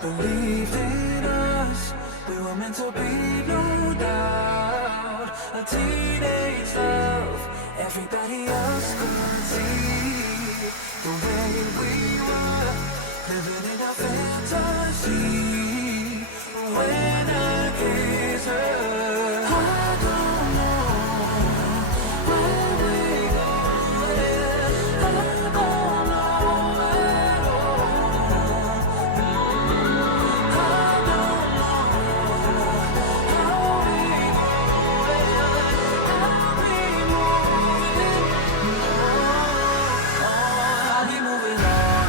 believed in us. We were meant to be, no doubt. A teenage love, everybody else could see the way we were, living in a fantasy. When I kiss her, I don't know where we going. I don't know at all. I don't know how we going. I'll be moving on. I'll be moving on.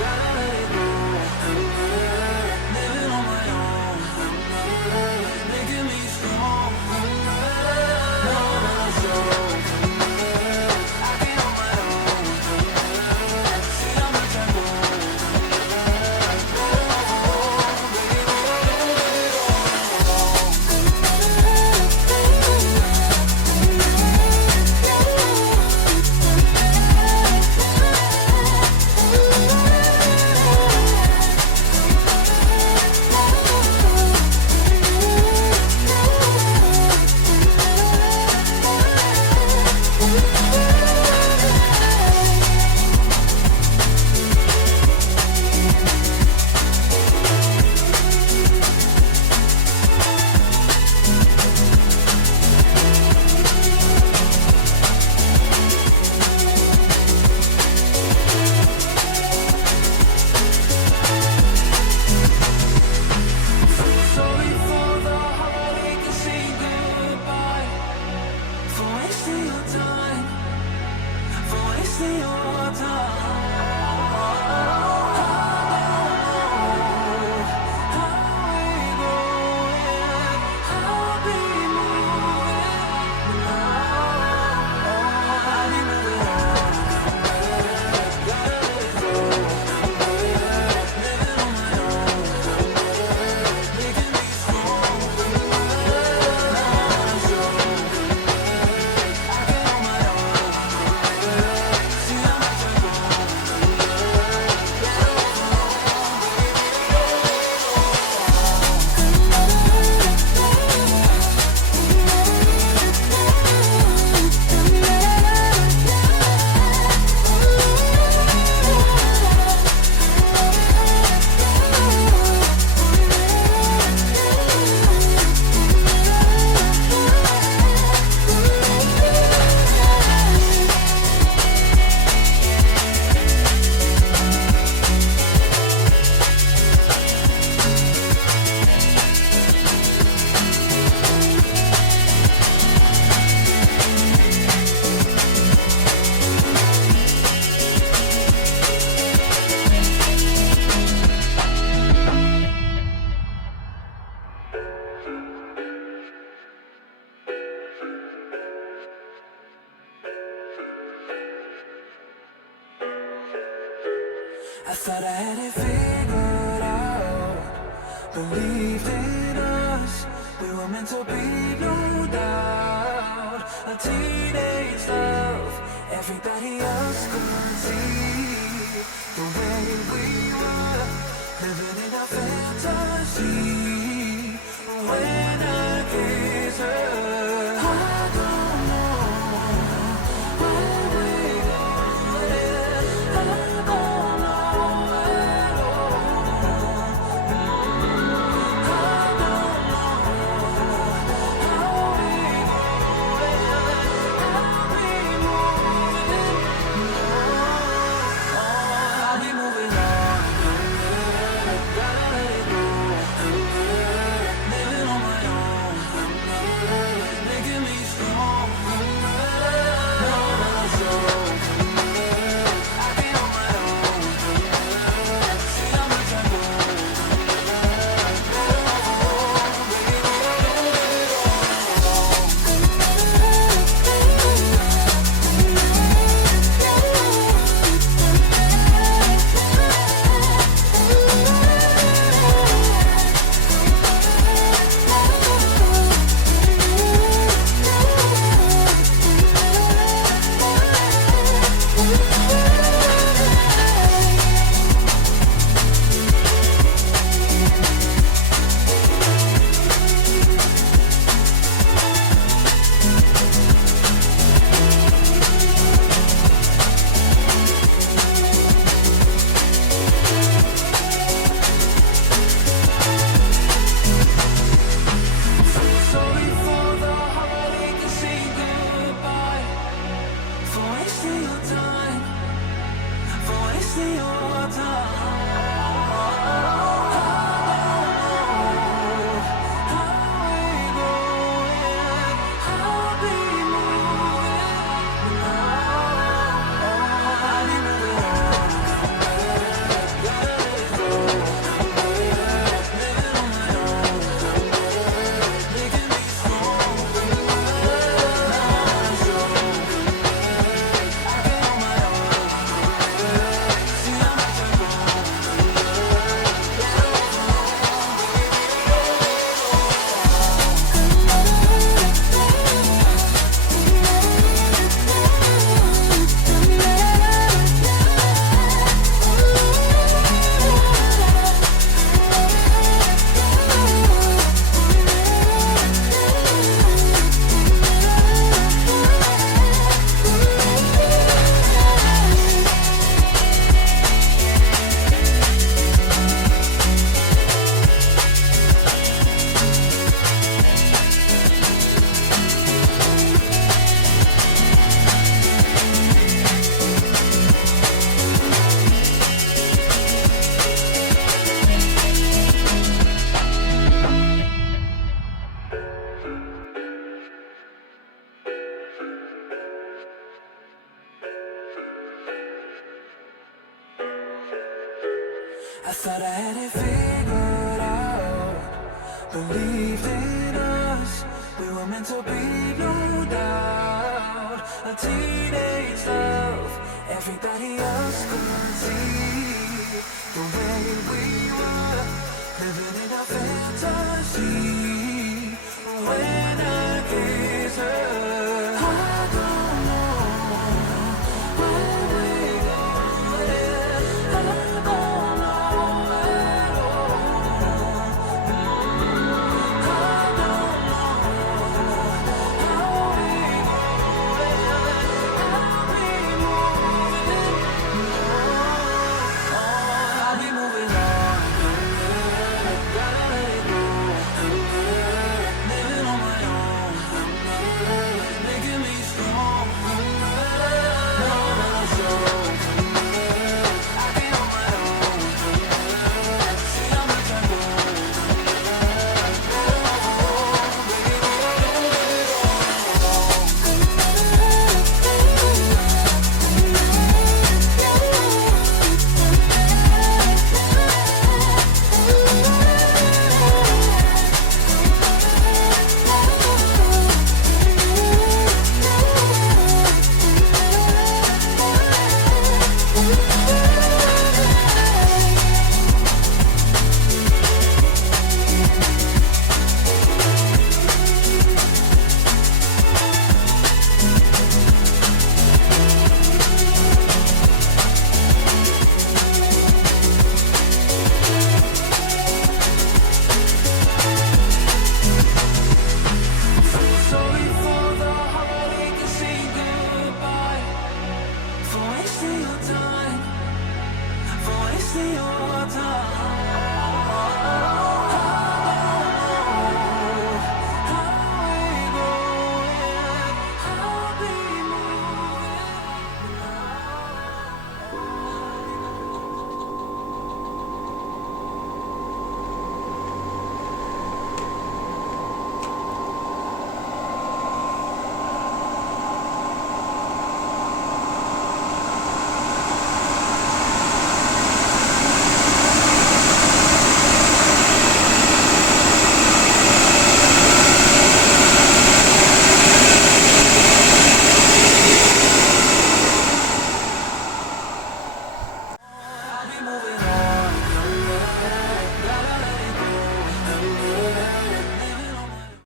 Gotta let it go. Living on my own, making me strong. No one else shows. I can on my own. See how much I know. Sorry for the heartache and saying goodbye, for wasting your time, for wasting your time. How we going? I'll be moving on. I'll be moving on. Gotta let it go. Living on my own, making me strong. Now I'm sure I can on my own. See how much I go. I thought I had it figured out, believed in us. We were meant to be, no doubt. A teenage love, everybody else could see the way we were, living in a fantasy. When I kiss her, I don't know where we going. I don't know at all. I don't know how we going. I'll be moving on. wasting your time. I thought I had it figured out, believed in us, we were meant to be, no doubt. A teenage love, everybody else could see the way we were, living in a fantasy. When I kiss her, I don't know where we go, I don't know at all. I don't know how we go, I'll be moving on. I'll be moving on, gotta let it go. Living on my own, making me strong. Not so I can on my own. See how much I go. Sorry for the heartache and saying goodbye, for wasting your time, for wasting your